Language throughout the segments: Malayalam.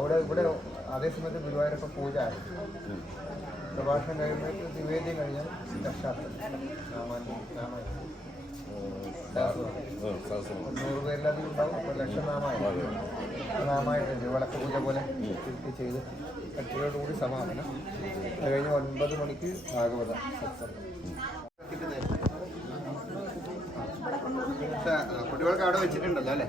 അവിടെ ഇവിടെ അതേസമയത്ത് ഗുരുവായൂരപ്പ പൂജ ആയിരുന്നു. പ്രഭാഷണം കഴിയുമ്പോൾ നിവേദ്യം കഴിഞ്ഞാൽ. നൂറ് പേരിലധികം ഉണ്ടാവും അപ്പോൾ ലക്ഷനാമായിട്ട് നാമായിട്ട് വിളക്ക് പൂജ പോലെ ചെയ്ത് എട്ടരയോടുകൂടി സമാപനം. അത് കഴിഞ്ഞ് ഒൻപത് മണിക്ക് ഭാഗവത സത്സംഗം. കുട്ടികൾക്ക് അവിടെ വെച്ചിട്ടുണ്ടല്ലോ അല്ലേ?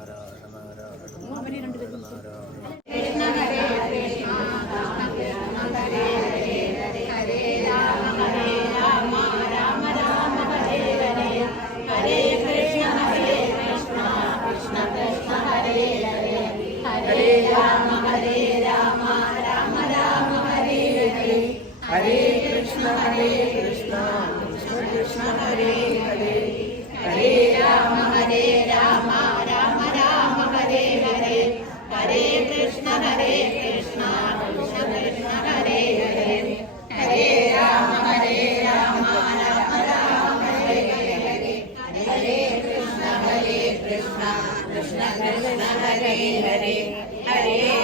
Hare Hare Hare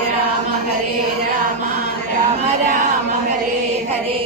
Rama Hare Rama Rama Rama Hare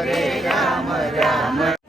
हरे राम राम